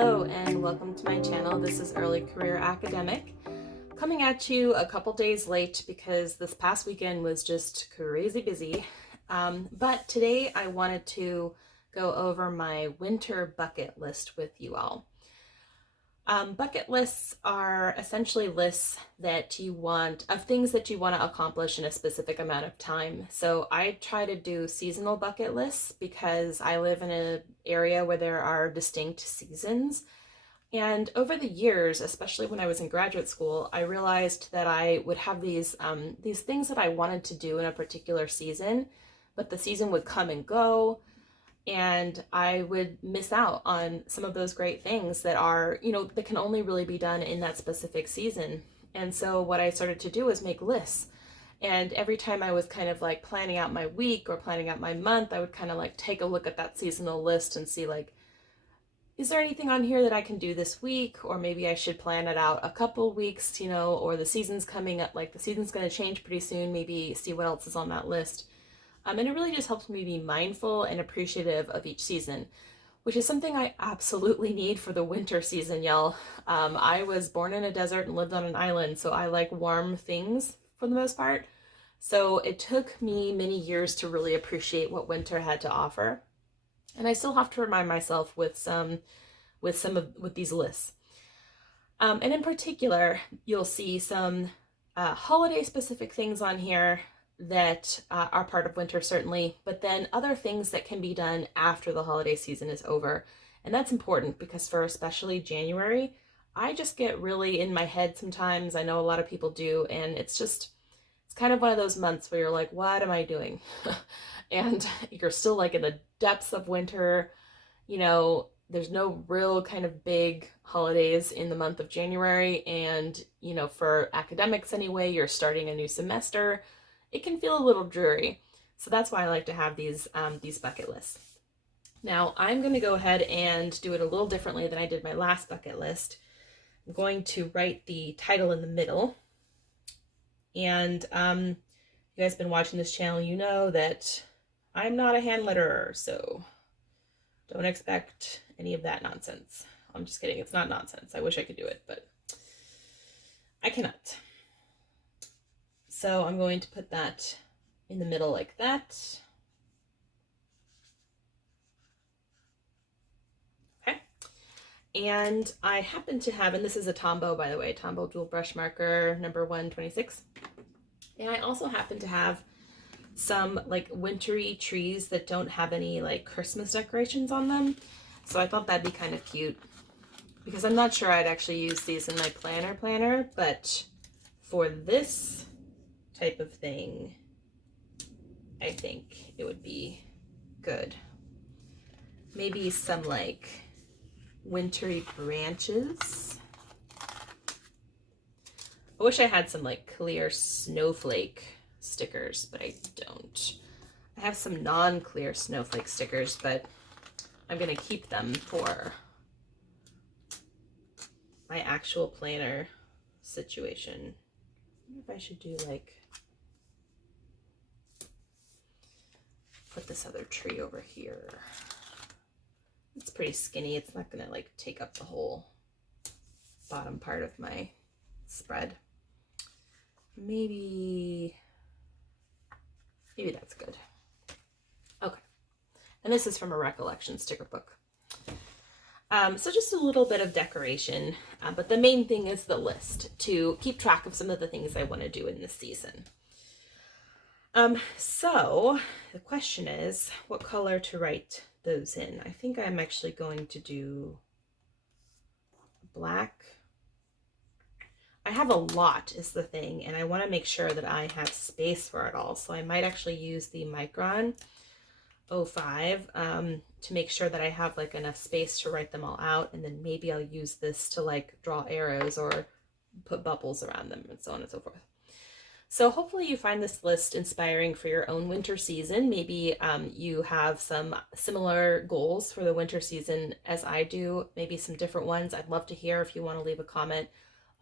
Hello and welcome to my channel. This is Early Career Academic, coming at you a couple days late because this past weekend was just crazy busy. But today I wanted to go over my winter bucket list with you all. Bucket lists are essentially lists that you want, of things that you want to accomplish in a specific amount of time. So I try to do seasonal bucket lists because I live in an area where there are distinct seasons. And over the years, especially when I was in graduate school, I realized that I would have these things that I wanted to do in a particular season, but the season would come and go, and I would miss out on some of those great things that are, that can only really be done in that specific season. And so what I started to do was make lists. And every time I was kind of like planning out my week or planning out my month, I would kind of like take a look at that seasonal list and see like, is there anything on here that I can do this week? Or maybe I should plan it out a couple weeks, or the season's coming up, like the season's going to change pretty soon, maybe see what else is on that list. And it really just helps me be mindful and appreciative of each season, which is something I absolutely need for the winter season, y'all. I was born in a desert and lived on an island, so I like warm things for the most part. So it took me many years to really appreciate what winter had to offer. And I still have to remind myself with these lists. And in particular, you'll see some holiday specific things on here that are part of winter, certainly, but then other things that can be done after the holiday season is over. And that's important because for especially January, I just get really in my head sometimes. I know a lot of people do, and it's kind of one of those months where you're like, what am I doing? And you're still like in the depths of winter. There's no real kind of big holidays in the month of January. And, for academics anyway, you're starting a new semester. It can feel a little dreary. So that's why I like to have these bucket lists. Now I'm going to go ahead and do it a little differently than I did my last bucket list. I'm going to write the title in the middle. And you guys been watching this channel, you know that I'm not a hand letterer, so don't expect any of that nonsense. I'm just kidding. It's not nonsense. I wish I could do it, but I cannot. So I'm going to put that in the middle like that. Okay. And I happen to have, and this is a Tombow, by the way, Tombow dual brush marker number 126. And I also happen to have some like wintry trees that don't have any like Christmas decorations on them. So I thought that'd be kind of cute because I'm not sure I'd actually use these in my planner, but for this type of thing, I think it would be good. Maybe some like wintry branches. I wish I had some like clear snowflake stickers, but I don't. I have some non-clear snowflake stickers, but I'm gonna keep them for my actual planner situation. I wonder if I should do like, put this other tree over here. It's pretty skinny. It's not gonna like take up the whole bottom part of my spread. Maybe that's good. Okay. And this is from a recollection sticker book. So just a little bit of decoration, but the main thing is the list to keep track of some of the things I want to do in this season. So the question is, what color to write those in? I think I'm actually going to do black. I have a lot is the thing, and I want to make sure that I have space for it all. So I might actually use the Micron 05 to make sure that I have like enough space to write them all out, and then maybe I'll use this to like draw arrows or put bubbles around them and so on and so forth. So hopefully you find this list inspiring for your own winter season. Maybe you have some similar goals for the winter season as I do, maybe some different ones. I'd love to hear if you want to leave a comment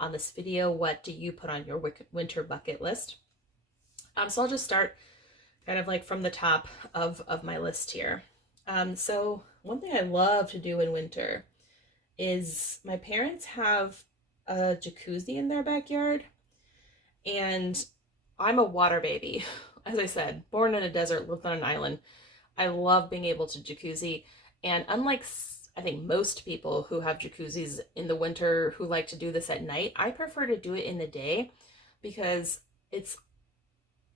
on this video. What do you put on your winter bucket list? So I'll just start kind of like from the top of my list here. So one thing I love to do in winter is my parents have a jacuzzi in their backyard, and I'm a water baby. As I said, born in a desert, lived on an island. I love being able to jacuzzi. And unlike, I think, most people who have jacuzzis in the winter who like to do this at night, I prefer to do it in the day because it's,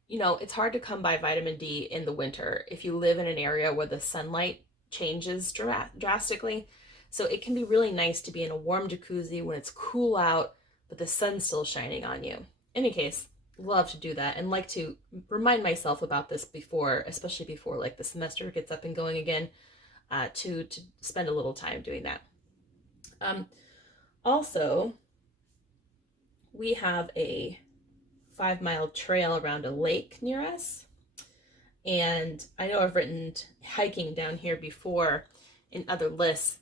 it's hard to come by vitamin D in the winter if you live in an area where the sunlight changes drastically. So it can be really nice to be in a warm jacuzzi when it's cool out, but the sun's still shining on you. In any case, love to do that and like to remind myself about this before, especially before like the semester gets up and going again, to spend a little time doing that. Also, we have a 5-mile trail around a lake near us. And I know I've written hiking down here before in other lists.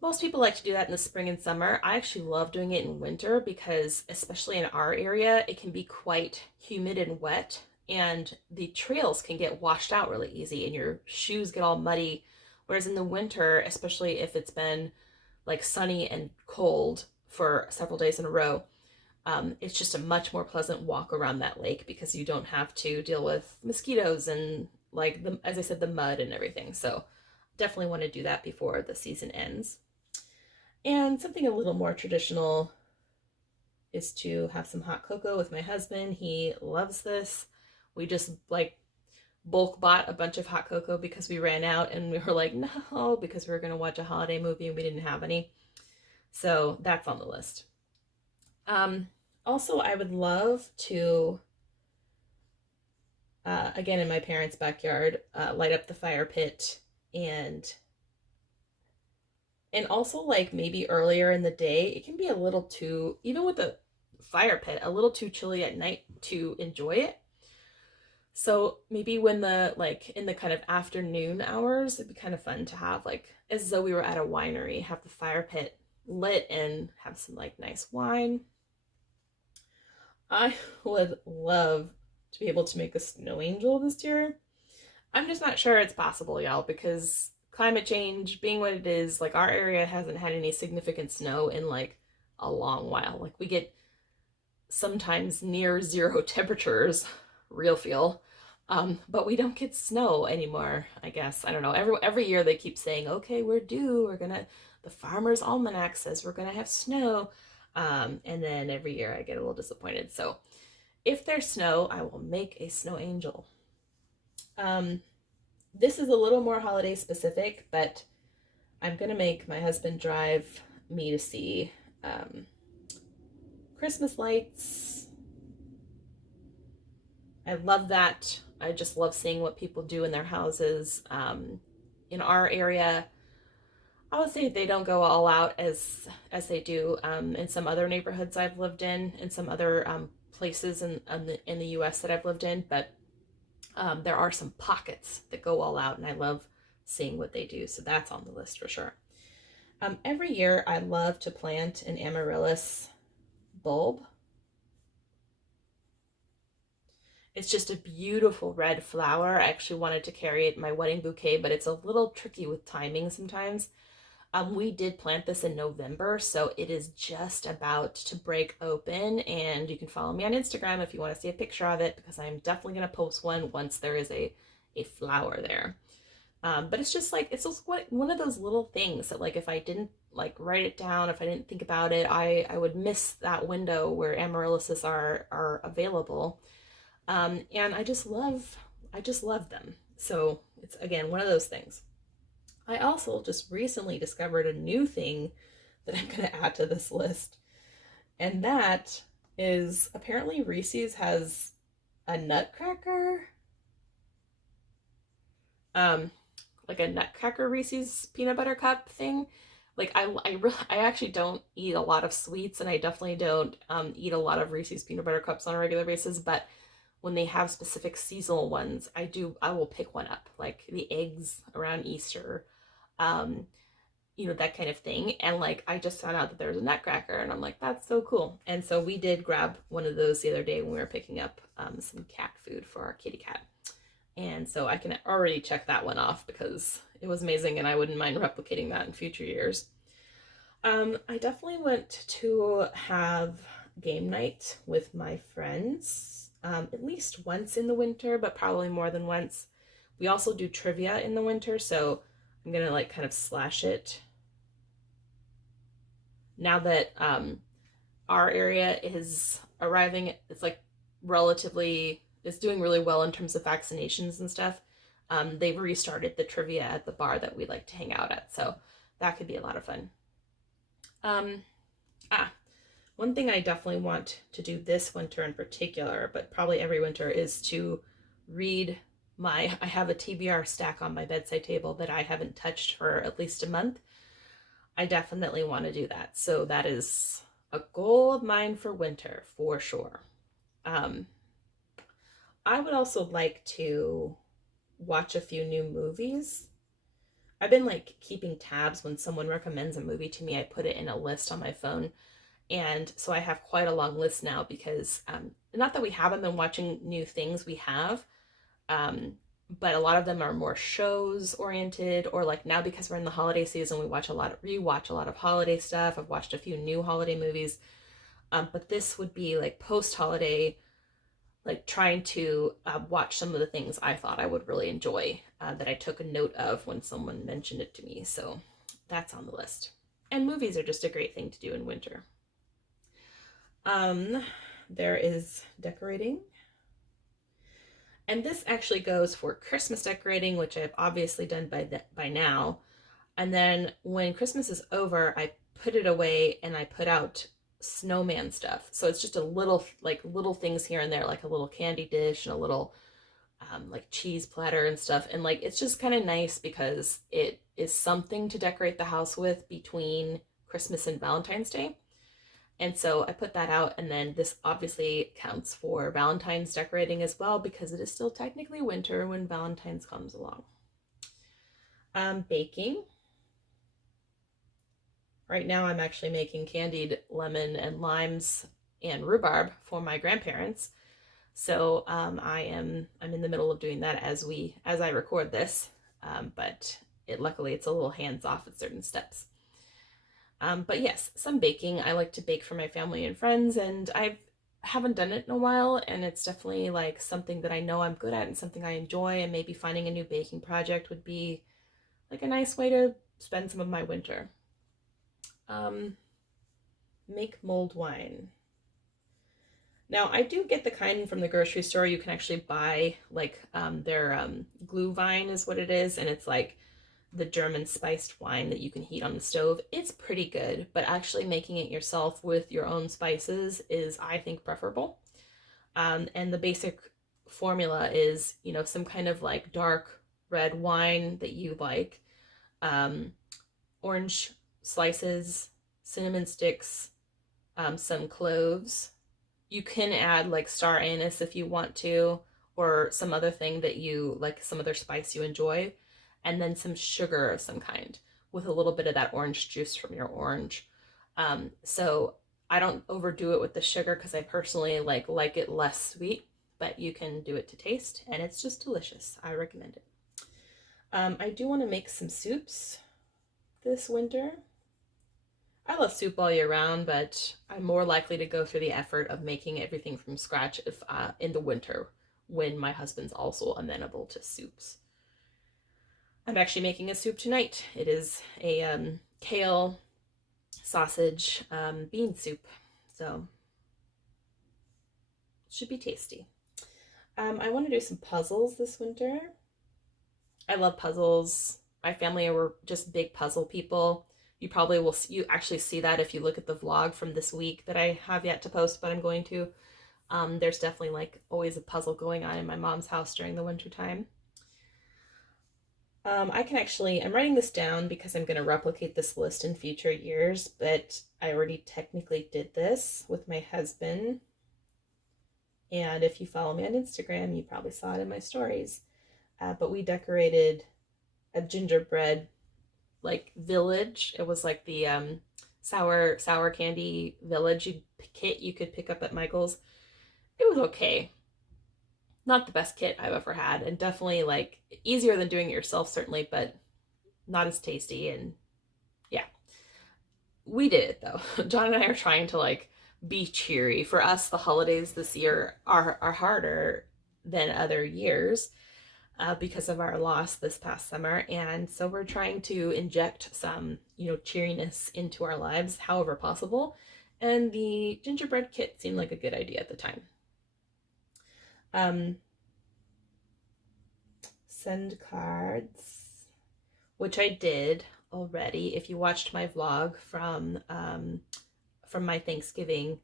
Most people like to do that in the spring and summer. I actually love doing it in winter because, especially in our area, it can be quite humid and wet, and the trails can get washed out really easy and your shoes get all muddy. Whereas in the winter, especially if it's been like sunny and cold for several days in a row, it's just a much more pleasant walk around that lake because you don't have to deal with mosquitoes and, like, as I said, the mud and everything. So definitely want to do that before the season ends. And something a little more traditional is to have some hot cocoa with my husband. He loves this. We just like bulk bought a bunch of hot cocoa because we ran out, and we were like, no, because we were going to watch a holiday movie and we didn't have any. So that's on the list. Also, I would love to, again, in my parents' backyard, light up the fire pit, and also, like, maybe earlier in the day, it can be a little too, even with the fire pit, a little too chilly at night to enjoy it. So maybe when in the kind of afternoon hours, it'd be kind of fun to have, like, as though we were at a winery, have the fire pit lit and have some, like, nice wine. I would love to be able to make a snow angel this year. I'm just not sure it's possible, y'all, because climate change being what it is, like, our area hasn't had any significant snow in like a long while. Like, we get sometimes near zero temperatures, real feel, but we don't get snow anymore, I guess. I don't know. Every year they keep saying, okay, we're due. The Farmer's Almanac says we're gonna have snow. And then every year I get a little disappointed. So if there's snow, I will make a snow angel. This is a little more holiday specific, but I'm going to make my husband drive me to see Christmas lights. I love that. I just love seeing what people do in their houses. In our area, I would say they don't go all out as they do in some other neighborhoods I've lived in some other places in the U.S. that I've lived in, but there are some pockets that go all out, and I love seeing what they do, so that's on the list for sure. Every year I love to plant an amaryllis bulb. It's just a beautiful red flower. I actually wanted to carry it in my wedding bouquet, but it's a little tricky with timing sometimes. We did plant this in November, so it is just about to break open, and you can follow me on Instagram if you want to see a picture of it, because I'm definitely going to post one once there is a flower there. But it's just like, it's just one of those little things that, like, if I didn't like write it down, if I didn't think about it, I would miss that window where amaryllises are available. And I just love them. So it's, again, one of those things. I also just recently discovered a new thing that I'm going to add to this list. And that is, apparently Reese's has a nutcracker. Like a nutcracker Reese's peanut butter cup thing. Like, I actually don't eat a lot of sweets, and I definitely don't eat a lot of Reese's peanut butter cups on a regular basis, but when they have specific seasonal ones, I will pick one up, like the eggs around Easter, that kind of thing. And like, I just found out that there's a nutcracker, and I'm like, that's so cool. And so we did grab one of those the other day when we were picking up some cat food for our kitty cat. And so I can already check that one off because it was amazing, and I wouldn't mind replicating that in future years. I definitely want to have game night with my friends, at least once in the winter, but probably more than once. We also do trivia in the winter, so I'm gonna like kind of slash it now that our area is arriving. It's like relatively, it's doing really well in terms of vaccinations and stuff. They've restarted the trivia at the bar that we like to hang out at, so that could be a lot of fun. Um, One thing I definitely want to do this winter in particular, but probably every winter, is to read I have a TBR stack on my bedside table that I haven't touched for at least a month. I definitely want to do that. So that is a goal of mine for winter, for sure. Um, I would also like to watch a few new movies. I've been like keeping tabs when someone recommends a movie to me. I put it in a list on my phone. And so I have quite a long list now because not that we haven't been watching new things, we have, um, but a lot of them are more shows oriented, or like now because we're in the holiday season, we rewatch a lot of holiday stuff. I've watched a few new holiday movies, but this would be like post holiday, like trying to watch some of the things I thought I would really enjoy that I took a note of when someone mentioned it to me. So that's on the list. And movies are just a great thing to do in winter. Um, there is decorating. And this actually goes for Christmas decorating, which I've obviously done by now. And then when Christmas is over, I put it away and I put out snowman stuff. So it's just a little things here and there, like a little candy dish and a little like cheese platter and stuff. And like it's just kind of nice because it is something to decorate the house with between Christmas and Valentine's Day. And so I put that out, and then this obviously counts for Valentine's decorating as well because it is still technically winter when Valentine's comes along. Baking. Right now I'm actually making candied lemon and limes and rhubarb for my grandparents. So I'm in the middle of doing that as I record this, but luckily it's a little hands off at certain steps. But yes, some baking. I like to bake for my family and friends, and I haven't done it in a while, and it's definitely like something that I know I'm good at and something I enjoy, and maybe finding a new baking project would be like a nice way to spend some of my winter. Make mulled wine. Now, I do get the kind from the grocery store. You can actually buy like their glue vine is what it is, and it's like the German spiced wine that you can heat on the stove. It's pretty good, but actually making it yourself with your own spices is, I think, preferable. And the basic formula is, some kind of like dark red wine that you like, um, orange slices, cinnamon sticks, some cloves. You can add like star anise if you want to, or some other thing that you like, some other spice you enjoy, and then some sugar of some kind with a little bit of that orange juice from your orange. So I don't overdo it with the sugar because I personally like it less sweet, but you can do it to taste, and it's just delicious. I recommend it. I do want to make some soups this winter. I love soup all year round, but I'm more likely to go through the effort of making everything from scratch if in the winter when my husband's also amenable to soups. I'm actually making a soup tonight. It is a kale sausage bean soup, so it should be tasty. I want to do some puzzles this winter. I love puzzles. My family were just big puzzle people. You actually see that if you look at the vlog from this week that I have yet to post, but I'm going to. There's definitely like always a puzzle going on in my mom's house during the winter time. I'm writing this down because I'm going to replicate this list in future years, but I already technically did this with my husband. And if you follow me on Instagram, you probably saw it in my stories. But we decorated a gingerbread village. It was like the sour candy village kit you could pick up at Michael's. It was okay. Not the best kit I've ever had, and definitely like easier than doing it yourself, certainly, but not as tasty. And yeah, we did it though. John and I are trying to like be cheery. For us, the holidays this year are harder than other years because of our loss this past summer. And so we're trying to inject some, cheeriness into our lives however possible. And the gingerbread kit seemed like a good idea at the time. Send cards, which I did already. If you watched my vlog from my Thanksgiving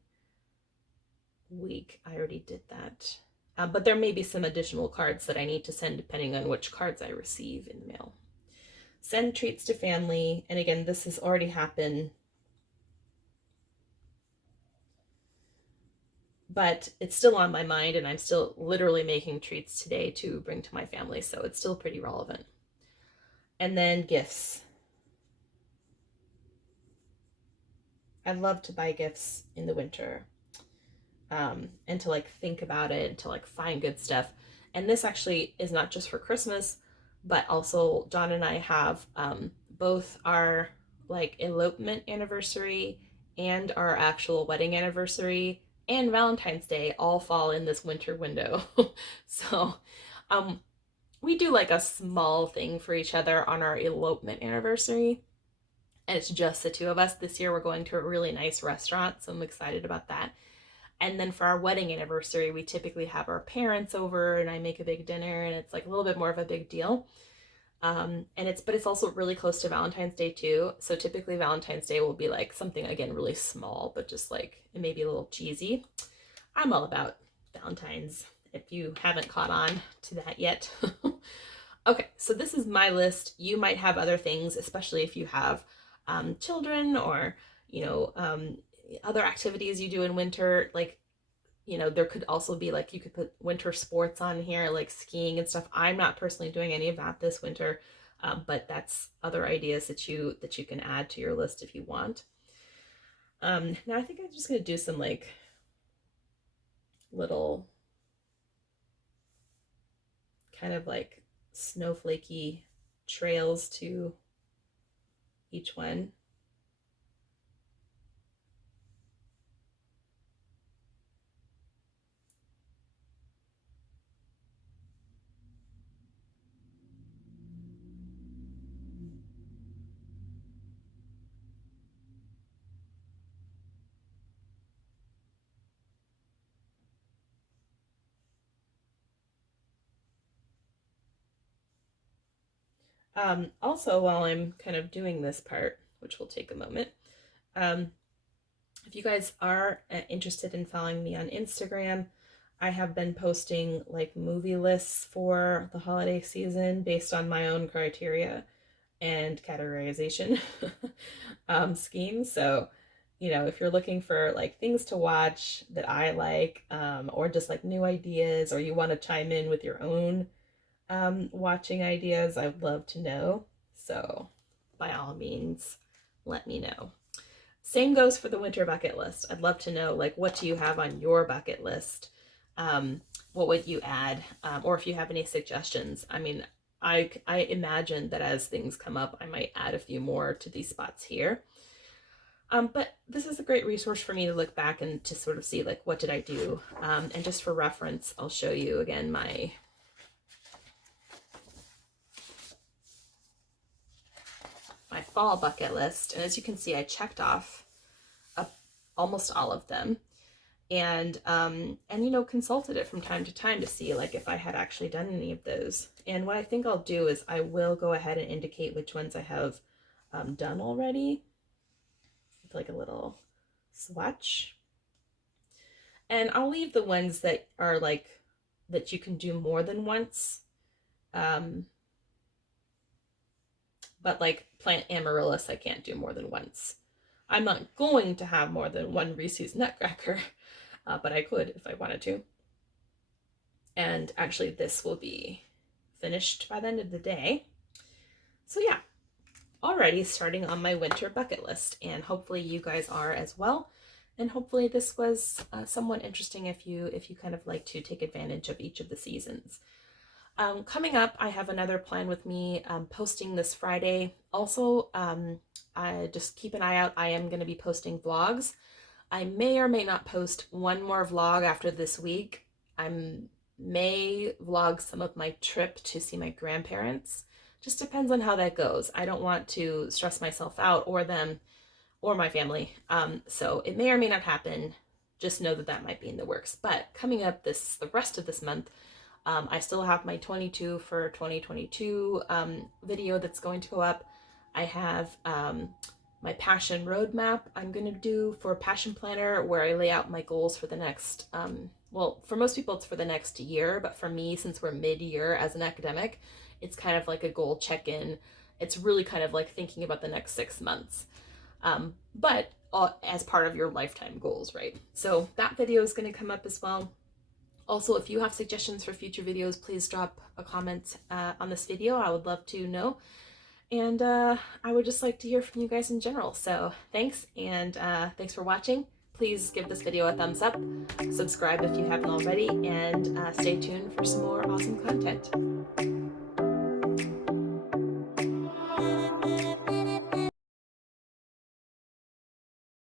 week, I already did that. But there may be some additional cards that I need to send depending on which cards I receive in the mail. Send treats to family. And again, this has already happened. But it's still on my mind, and I'm still literally making treats today to bring to my family, so it's still pretty relevant. And then gifts. I love to buy gifts in the winter, and to like think about it, and to like find good stuff. And this actually is not just for Christmas, but also John and I have both our like elopement anniversary and our actual wedding anniversary and Valentine's Day all fall in this winter window. So we do like a small thing for each other on our elopement anniversary. And it's just the two of us. This year we're going to a really nice restaurant, so I'm excited about that. And then for our wedding anniversary, we typically have our parents over and I make a big dinner, and it's like a little bit more of a big deal. But it's also really close to Valentine's Day too. So typically Valentine's Day will be like something, again, really small, but just like maybe a little cheesy. I'm all about Valentine's, if you haven't caught on to that yet. Okay, so this is my list. You might have other things, especially if you have children or, other activities you do in winter. Like, there could also be like, you could put winter sports on here, like skiing and stuff. I'm not personally doing any of that this winter, but that's other ideas that you can add to your list if you want. Now I think I'm just gonna do some like little kind of like snowflakey trails to each one. Also, while I'm kind of doing this part, which will take a moment, if you guys are interested in following me on Instagram, I have been posting like movie lists for the holiday season based on my own criteria and categorization scheme. So, if you're looking for like things to watch that I like, or just like new ideas, or you want to chime in with your own watching ideas, I would love to know. So by all means, let me know. Same goes for the winter bucket list. I'd love to know, like, what do you have on your bucket list? What would you add? Or if you have any suggestions. I mean, I imagine that as things come up, I might add a few more to these spots here. But this is a great resource for me to look back and to sort of see, like, what did I do? And just for reference, I'll show you again my fall bucket list. And as you can see, I checked off almost all of them, and consulted it from time to time to see like if I had actually done any of those. And what I think I'll do is I will go ahead and indicate which ones I have done already with like a little swatch. And I'll leave the ones that are like that you can do more than once. But like plant amaryllis, I can't do more than once. I'm not going to have more than one Reese's Nutcracker, but I could if I wanted to. And actually this will be finished by the end of the day. So yeah, already starting on my winter bucket list, and hopefully you guys are as well. And hopefully this was somewhat interesting if you kind of like to take advantage of each of the seasons. Coming up, I have another plan with me posting this Friday. Also, just keep an eye out. I am going to be posting vlogs. I may or may not post one more vlog after this week. I may vlog some of my trip to see my grandparents. Just depends on how that goes. I don't want to stress myself out or them or my family. So it may or may not happen. Just know that that might be in the works. But coming up the rest of this month, I still have my 22 for 2022 video that's going to go up. I have my passion roadmap I'm going to do for Passion Planner, where I lay out my goals for the next, well, for most people it's for the next year, but for me, since we're mid-year as an academic, it's kind of like a goal check-in. It's really kind of like thinking about the next 6 months, but as part of your lifetime goals, right? So that video is going to come up as well. Also, if you have suggestions for future videos, please drop a comment on this video. I would love to know. And I would just like to hear from you guys in general. So thanks, and thanks for watching. Please give this video a thumbs up, subscribe if you haven't already, and stay tuned for some more awesome content.